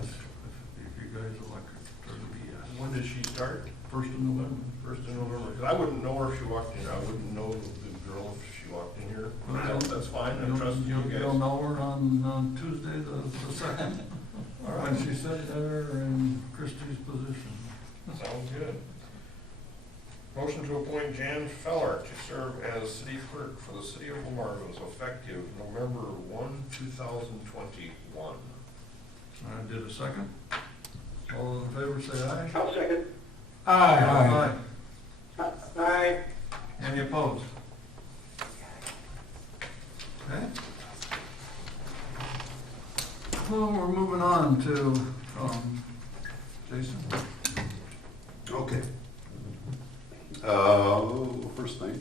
yes. If you guys elect her to be yes. When does she start? 1st of November. 1st of November, because I wouldn't know her if she walked in, I wouldn't know the girl if she walked in here. Well, That's fine, I trust you guys. You'll know her on Tuesday, the 2nd, All right. when she sits there in Christie's position. Sounds good. Motion to appoint Jan Feller to serve as city clerk for the city of Marvin, effective November 1, 2021. I did a second. All those in favor say aye. I'll second. Aye. Aye. Any opposed? Okay. Well, we're moving on to, Jason. Okay. First thing,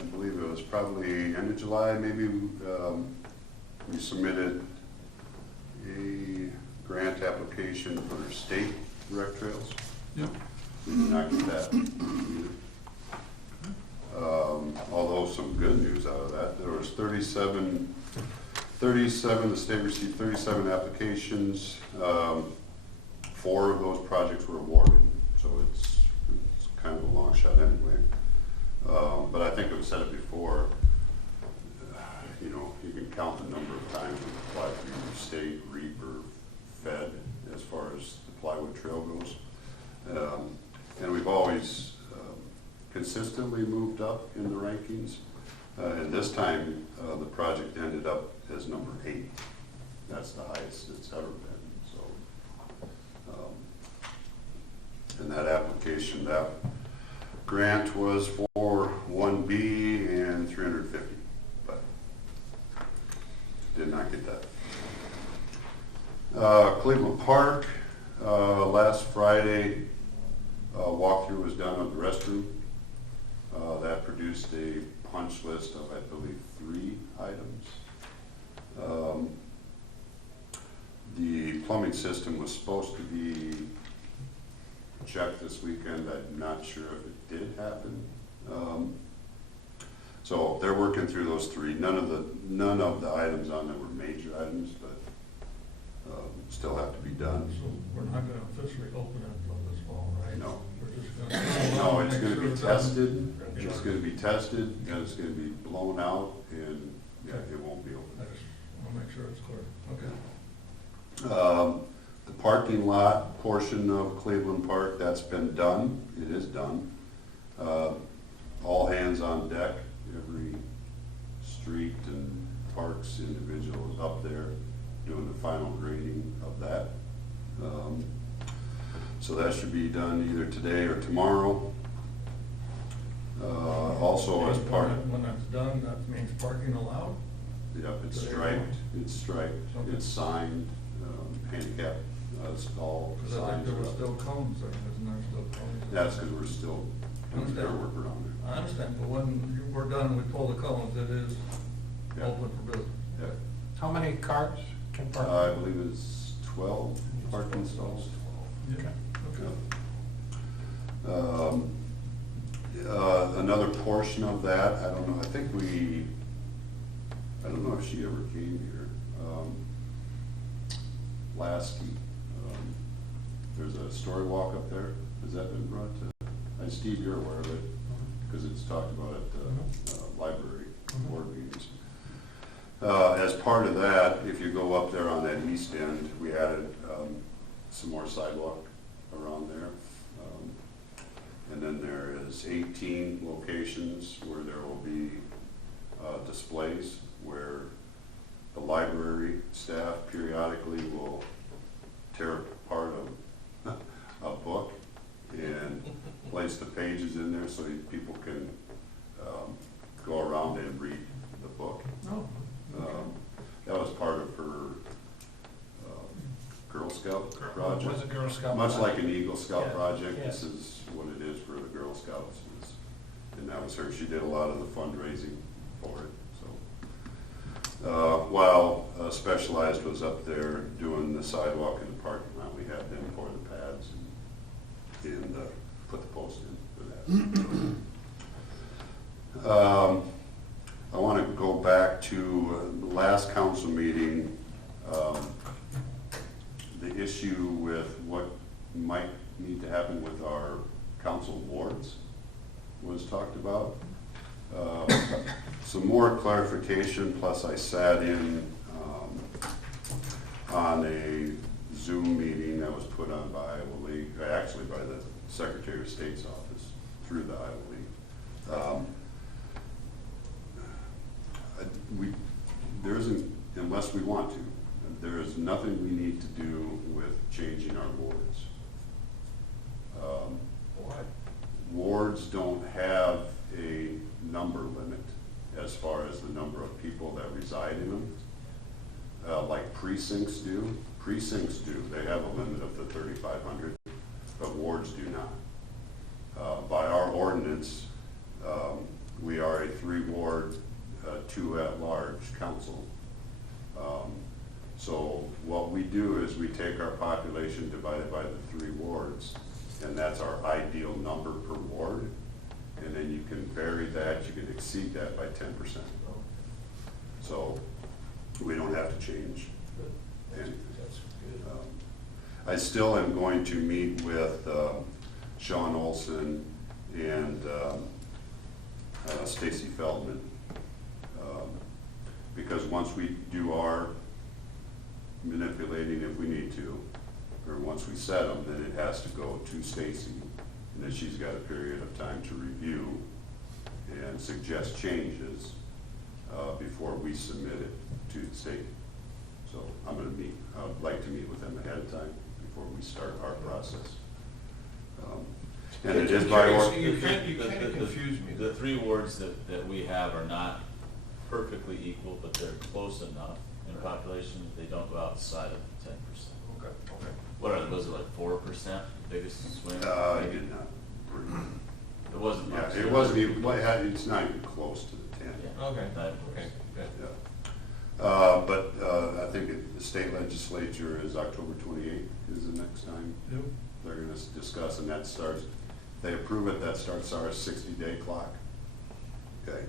I believe it was probably end of July, maybe, we submitted a grant application for state rec trails. Yep. We did not get that either. Although some good news out of that, there was 37, the state received 37 applications. 4 of those projects were awarded, so it's kind of a long shot anyway. But I think I've said it before, you know, you can count the number of times we've applied for either state, REAP, or Fed as far as the plywood trail goes. And we've always consistently moved up in the rankings. And this time, the project ended up as number 8. That's the highest it's ever been. So, and that application, that grant was for 1B and 350, but did not get that. Cleveland Park, last Friday, walkthrough was done of the restroom. That produced a punch list of, I believe, 3 items. The plumbing system was supposed to be checked this weekend. I'm not sure if it did happen. So they're working through those 3. None of the items on there were major items, but still have to be done. So we're not gonna officially open it until this fall, right? No. We're just gonna. No, it's make gonna sure be it's done. tested. It's gonna be tested, and it's gonna be blown out, and yeah, it won't be I open. just wanna make sure it's clear. Okay. The parking lot portion of Cleveland Park, that's been done. It is done. All hands on deck. Every street and parks individual is up there doing the final grading of that. So that should be done either today or tomorrow. Also as part of, When that's done, that means parking allowed? yep, it's Today. striped, Okay. it's signed, handicap, it's all Because I think signs there are were up. still cones there, isn't there still cones? That's because we're still doing their work around I understand, but when we're done, we pull the cones, it is Yeah. open for business. there. How many cars can Yeah. park? I believe it's 12 parking stalls. Yeah. Okay. Another portion of that, I don't know, I don't know if she ever came here. Lasky, there's a story walk up there. Has that been brought to, Steve, you're aware of it, because it's talked about at the library board meetings. As part of that, if you go up there on that east end, we added some more sidewalk around there. And then there is 18 locations where there will be displays where the library staff periodically will tear apart a book and place the pages in there so people can go around and read the book. Oh, That was part of her Girl Scout project. Was a Girl Scout? Much like an Eagle Scout Yeah, project, yeah. this is what it is for the Girl Scouts. And that was her, she did a lot of the fundraising for it, so. While Specialized was up there doing the sidewalk in the parking lot, we had them pour the pads and put the post in for that. I want to go back to the last council meeting. might need to happen with our council wards was talked about. Some more clarification, plus I sat in on a Zoom meeting that was put on by Iowa League, actually by the Secretary of State's office through the Iowa League. There isn't, unless we want to, there is nothing we need to do with changing our wards. Why? Wards don't have a number limit as far as the number of people that reside in them, like precincts do. Precincts do, they have a limit of the 3,500, but wards do not. By our ordinance, we are a 3-ward, 2 at-large council. So what we do is we take our population divided by the 3 wards, and that's our ideal number per ward. And then you can vary that, you can exceed that by 10%. So we don't have to change. And, That's good. I still am going to meet with Sean Olson and Stacy Feldman, because once we do our manipulating, if we need to, or once we set them, then it has to go to Stacy, and then she's got a period of time to review and suggest changes before we submit it to the state. So I'm going to meet, I'd like to meet with them ahead of time before we start our process. And it is by order. You kind of confuse me. The 3 wards that we have are not perfectly equal, but they're close enough in population that they don't go outside of 10%. Okay, okay. What are, was it like 4%, biggest swing? I did not. It wasn't much. Yeah, it wasn't even, well, it's not even close to the 10. Yeah. Okay, 9%. okay, good. Yeah. But I think the state legislature is October 28th is the next time Yep. they're going to discuss, and that starts, they approve it, that starts our 60-day clock. Okay,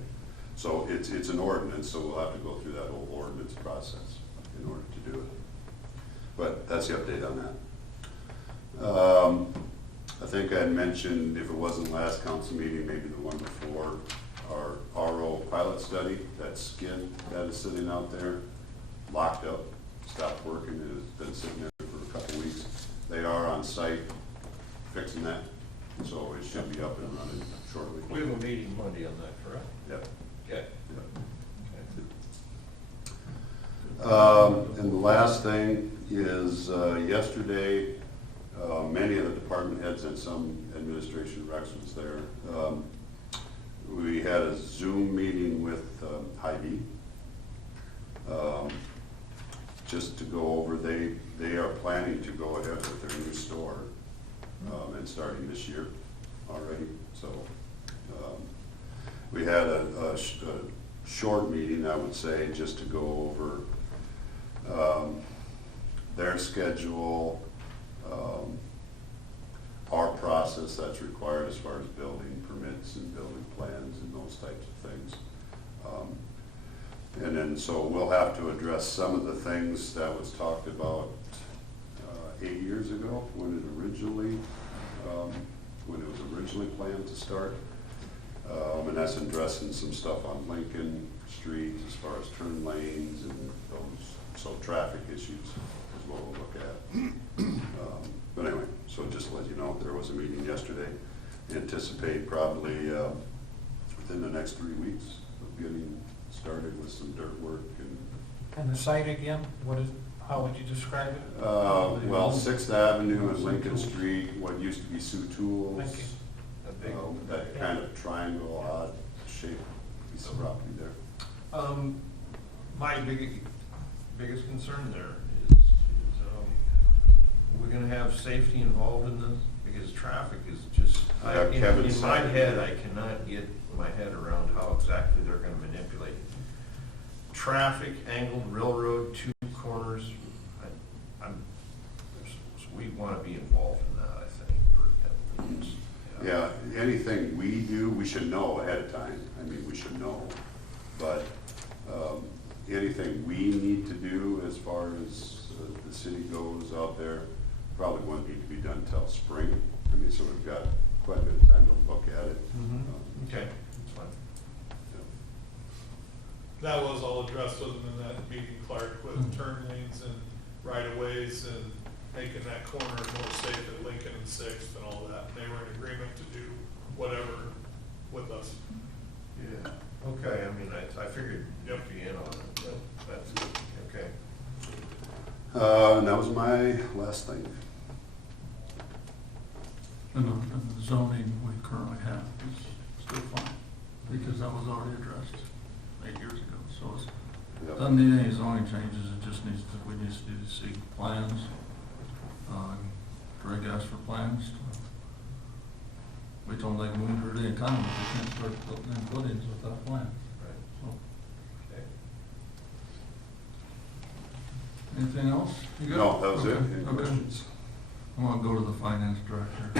so it's an ordinance, so we'll have to go through that whole ordinance process in order to do it. But that's the update on that. I think I had mentioned, if it wasn't last council meeting, maybe the one before, our RO pilot study, that skid that is sitting out there, locked up, stopped working, it has been sitting there for a couple weeks. They are on site fixing that, so it should be up and running shortly. We have a meeting Monday on that, correct? Yep. Okay. And the last thing is, yesterday, many of the department heads and some administration, Rex was there. We had a Zoom meeting with Hy-Vee, just to go over, they are planning to go ahead with their new store, and starting this year already. So we had a short meeting, I would say, just to go over their schedule, our process that's required as far as building permits and building plans and those types of things. And then, so we'll have to address some of the things that was talked about 8 years ago when it was originally planned to start. And that's addressing some stuff on Lincoln Street as far as turn lanes and those, so traffic issues is what we'll look at. But anyway, so just to let you know, there was a meeting yesterday. Anticipate probably within the next 3 weeks of getting started with some dirt work and And the site again, how would you describe it? well, 6th Avenue and Lincoln Street, what used to be Sioux Tools. Thank you. That kind of triangle, odd shaped piece of property there. My biggest concern there is we're gonna have safety involved in this, because traffic is just, Yeah, Kevin in my said- head, I cannot get my head around how exactly they're gonna manipulate it. Traffic, angled railroad, 2 corners, so we wanna be involved in that, I think, for at least. Yeah, anything we do, we should know ahead of time. I mean, we should know. But anything we need to do as far as the city goes out there, probably wouldn't need to be done till spring. I mean, so we've got quite a bit of time to look at it. Okay, that's fine. That was all addressed with them in that meeting, Clark, with turn lanes and right-of-ways and making that corner more safe at Lincoln and Sixth and all that. They were in agreement to do whatever with us. Yeah, okay, I mean, I figured you'd be in on it, but that's good, okay. And that was my last thing. And the zoning we currently have is still fine, because that was already addressed 8 years ago. So it Yep. doesn't need any zoning changes, it just needs to, we need to see plans. Greg asked for plans. We told them they can move it at any time, but they can't start putting in footings without plans. Right. So, Okay. anything else? You good? No, that was it. Okay, Any okay. questions? I want to go to the finance director.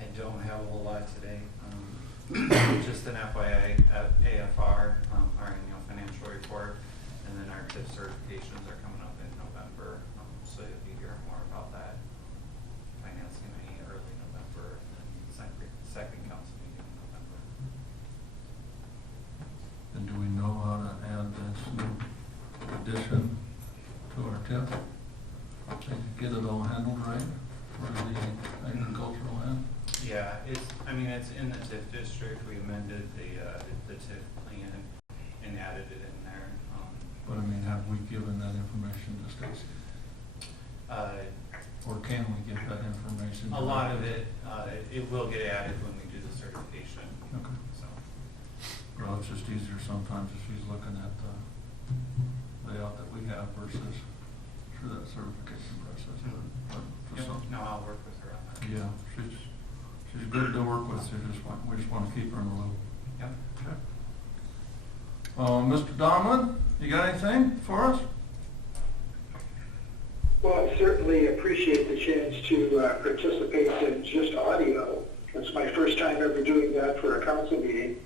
I don't have a whole lot today. Just an FYI, AFR, our annual financial report, and then our TIF certifications are coming up in November. So you'll be hearing more about that. Finance committee early November, and then second council meeting in November. And do we know how to add this new addition to our TIF? Get it all handled right for the agricultural end? Yeah, it's in the TIF district. We amended the TIF plan and added it in there. But I mean, have we given that information to Stacy? Or can we get that information? A lot of it, it will get added when we do the certification, Okay. so. Well, it's just easier sometimes if she's looking at the layout that we have versus through that certification process. But for Yep, some, no, I'll work with her on that. yeah, she's good to work with. We just want to keep her in the loop. Yep. Okay. Mr. Donlin, you got anything for us? Well, I certainly appreciate the chance to participate in just audio. It's my first time ever doing that for a council meeting,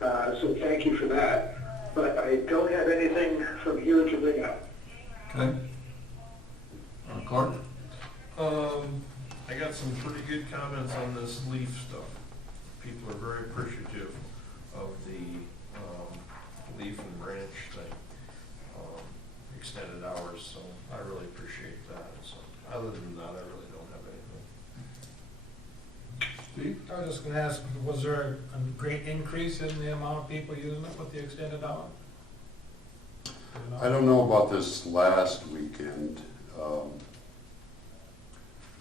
so thank you for that. But I don't have anything from here to bring up. Okay. Clark? I got some pretty good comments on this leaf stuff. People are very appreciative of the leaf and branch thing, extended hours, so I really appreciate that. So other than that, I really don't have anything. Steve? I was just gonna ask, was there a great increase in the amount of people using it with the extended hour? I don't know about this last weekend.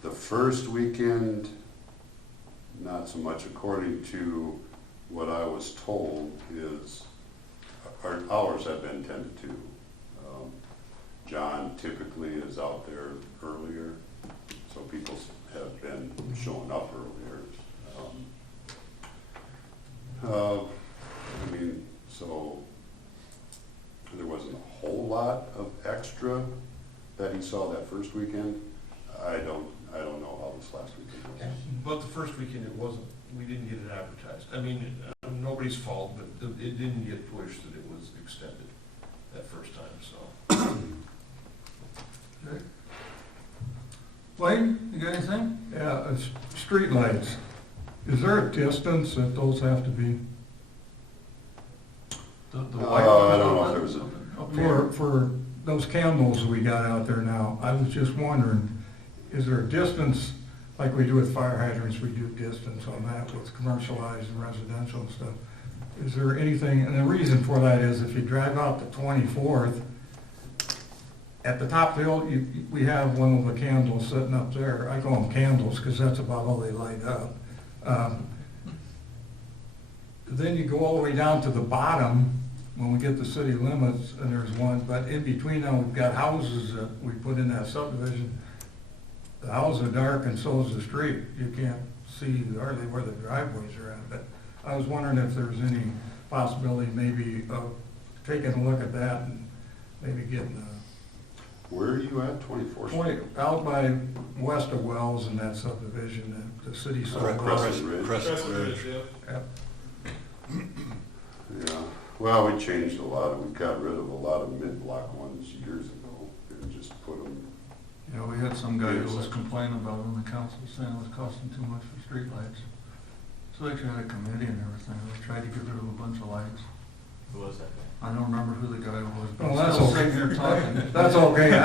The first weekend, not so much. According to what I was told, is our hours have been 10 to 2. John typically is out there earlier, so people have been showing up earlier. I mean, so there wasn't a whole lot of extra that he saw that first weekend. I don't know how this last weekend was. But the first weekend, it wasn't, we didn't get it advertised. I mean, nobody's fault, but it didn't get pushed that it was extended that first time, so. Okay. Wayne, you got anything? Yeah, street lights. Is there a distance that those have to be The white I don't know if there was a, up here. for those candles we got out there now? I was just wondering, is there a distance, like we do with fire hydrants, we do distance on that with commercialized and residential and stuff. Is there anything, and the reason for that is if you drive out the 24th, at the top of the hill, we have one of the candles sitting up there. I call them candles because that's about all they light up. Then you go all the way down to the bottom when we get the city limits, and there's one, but in between them, we've got houses that we put in that subdivision. The houses are dark and so is the street. You can't see hardly where the driveways are at, but I was wondering if there's any possibility maybe of taking a look at that and maybe getting where are you at, 24th Street? out by west of Wells in that subdivision, the city. Crescent Ridge. Crescent Ridge, yeah. Yep. Yeah, well, we changed a lot, we got rid of a lot of mid-block ones years ago, and just put them Yeah, we had some guy who was complaining about it in the council, saying it was costing too much for streetlights. So they actually had a committee and everything, they tried to get rid of a bunch of lights. Who was that guy? I don't remember who the guy was, but Well, that's still okay. sitting here talking. That's okay.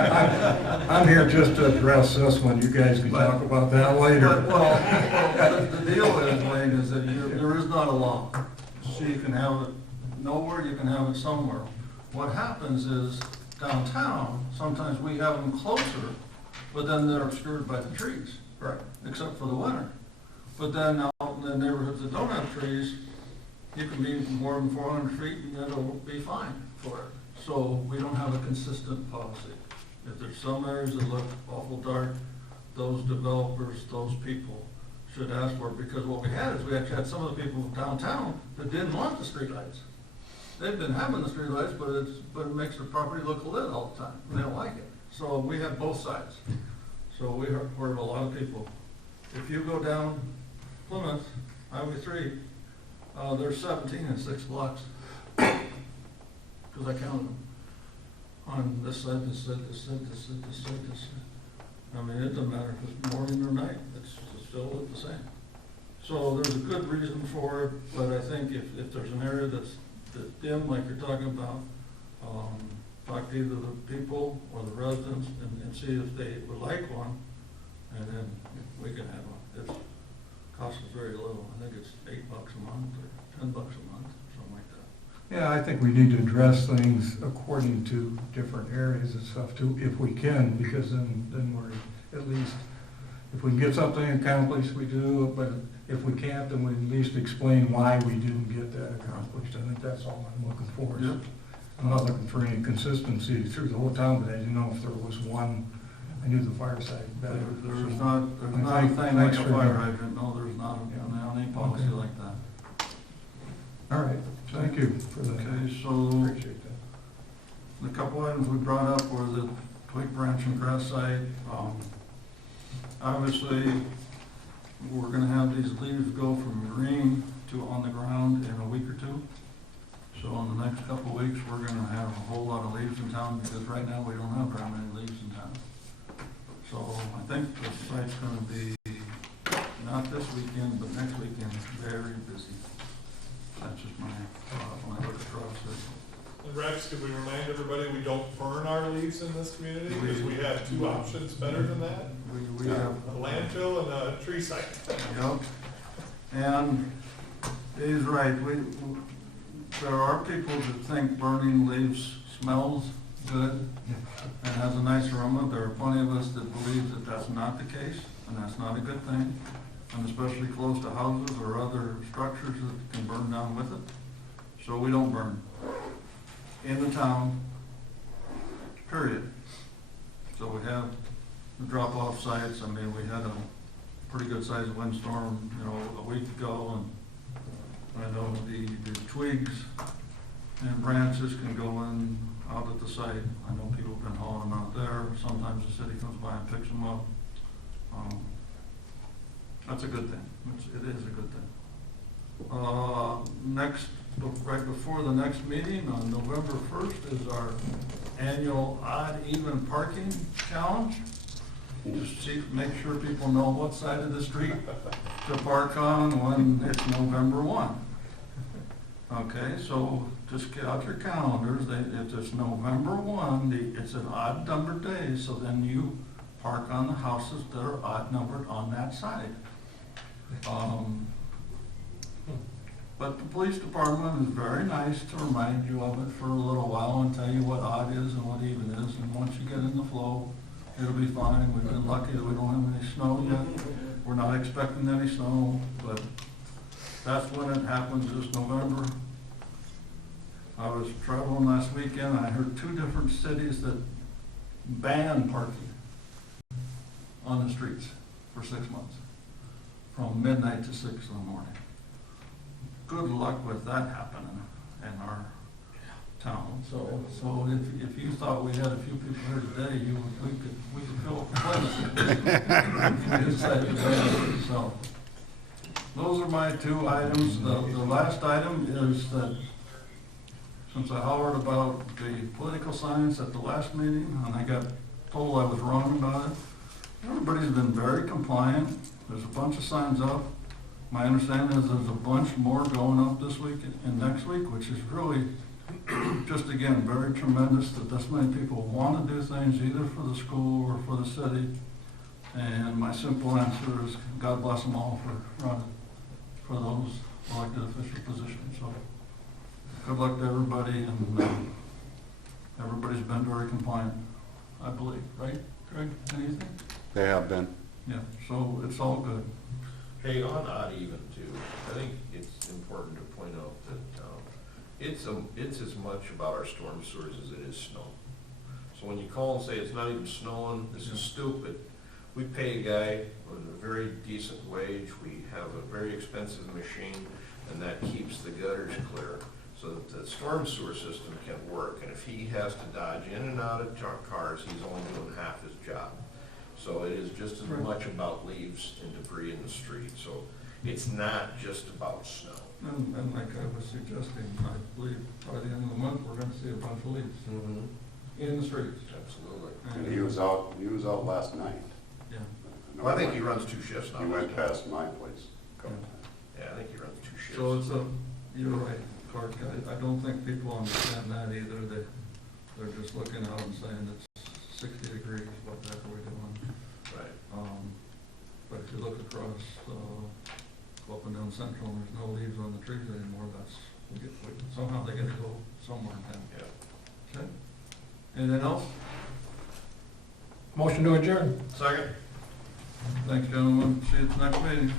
I'm here just to address this one. You guys can talk about that But, later. well, the deal is, Wayne, is that there is not a law. So you can have it nowhere, you can have it somewhere. What happens is downtown, sometimes we have them closer, but then they're obscured by the trees. Right. Except for the winter. But then out in the neighborhoods that don't have trees, you can be more than 400 feet and it'll be fine for it. So we don't have a consistent policy. If there's some areas that look awful dark, those developers, those people should ask for it, because what we had is we actually had some of the people downtown that didn't want the streetlights. They've been having the streetlights, but it makes the property look lit all the time. They don't like it. So we have both sides. So we heard a lot of people. If you go down Plymouth, Highway 3, there's 17 in 6 blocks. Because I counted them. On this side, this side, this side, this side, this side, this side. I mean, it doesn't matter if it's morning or night, it's still the same. So there's a good reason for it, but I think if there's an area that's dim, like you're talking about, talk to either the people or the residents and see if they would like one, and then we can have one. It costs us very little. I think it's $8 a month or $10 a month, something like that. Yeah, I think we need to address things according to different areas and stuff too, if we can, because then we're at least, if we can get something accomplished, we do, but if we can't, then we at least explain why we didn't get that accomplished. I think that's all I'm looking for. Yep. I'm not looking for any consistency through the whole town, but I didn't know if there was one. I knew the fireside better. There's not a thing like Thanks a for fire that. hydrant. No, there's not any policy Okay. like that. All right, thank you for that. Okay, so Appreciate that. the couple items we brought up were the twig branch and grass site. Obviously, we're gonna have these leaves go from green to on the ground in a week or two. So in the next couple of weeks, we're gonna have a whole lot of leaves in town, because right now we don't have very many leaves in town. So I think the site's gonna be, not this weekend, but next weekend, very busy. That's just my thought when I look across it. And Rex, could we remind everybody we don't burn our leaves in this community, because we have 2 options better than that? We have, A landfill and a tree site. yep. And he's right, there are people that think burning leaves smells good and has a nice aroma. There are plenty of us that believe that that's not the case, and that's not a good thing, and especially close to houses or other structures that can burn down with it. So we don't burn in the town, period. So we have the drop-off sites. I mean, we had a pretty good sized windstorm, a week ago, and I know the twigs and branches can go in out at the site. I know people have been hauling them out there. Sometimes the city comes by and picks them up. That's a good thing. It is a good thing. Right before the next meeting on November 1st is our annual odd even parking challenge. Just make sure people know what side of the street to park on when it's November 1. Okay, so just get out your calendars. If it's November 1, it's an odd numbered day, so then you park on the houses that are odd numbered on that side. But the police department is very nice to remind you of it for a little while and tell you what odd is and what even is. And once you get in the flow, it'll be fine. We've been lucky that we don't have any snow yet. We're not expecting any snow, but that's when it happens this November. I was traveling last weekend and I heard 2 different cities that ban parking on the streets for 6 months, from midnight to 6 in the morning. Good luck with that happening in our town. So if you thought we had a few people here today, we could fill up the place. So those are my 2 items. The last item is that since I hollered about the political signs at the last meeting, and I got told I was wrong about it. Everybody's been very compliant. There's a bunch of signs up. My understanding is there's a bunch more going up this week and next week, which is really, just again, very tremendous that this many people want to do things either for the school or for the city. And my simple answer is, God bless them all for running for those elected official positions. So good luck to everybody, and everybody's been very compliant, I believe, right, Greg? Anything? They have been. Yeah, so it's all good. Hey, on odd even too, I think it's important to point out that, it's as much about our storm sewers as it is snow. So when you call and say it's not even snowing, this is stupid, we pay a guy with a very decent wage, we have a very expensive machine, and that keeps the gutters clear, so that the storm sewer system can work, and if he has to dodge in and out of cars, he's only doing half his job. So it is just as Right. much about leaves and debris in the street, so it's not just about snow. And like I was suggesting, I believe by the end of the month, we're gonna see a bunch of leaves in the streets. Absolutely. And he was out last night. Yeah. Well, I think he runs 2 shifts now. He went past my place a couple times. Yeah, I think he runs 2 shifts. So it's you're right, Clark, I don't think people understand that either, they're just looking out and saying it's 60 degrees, what the heck are we doing? Right. But if you look across, up and down Central, and there's no leaves on the trees anymore, somehow they gotta go somewhere in town. Yeah. Okay? Anything else? Motion to adjourn. Second? Thanks, gentlemen, see you at the next meeting.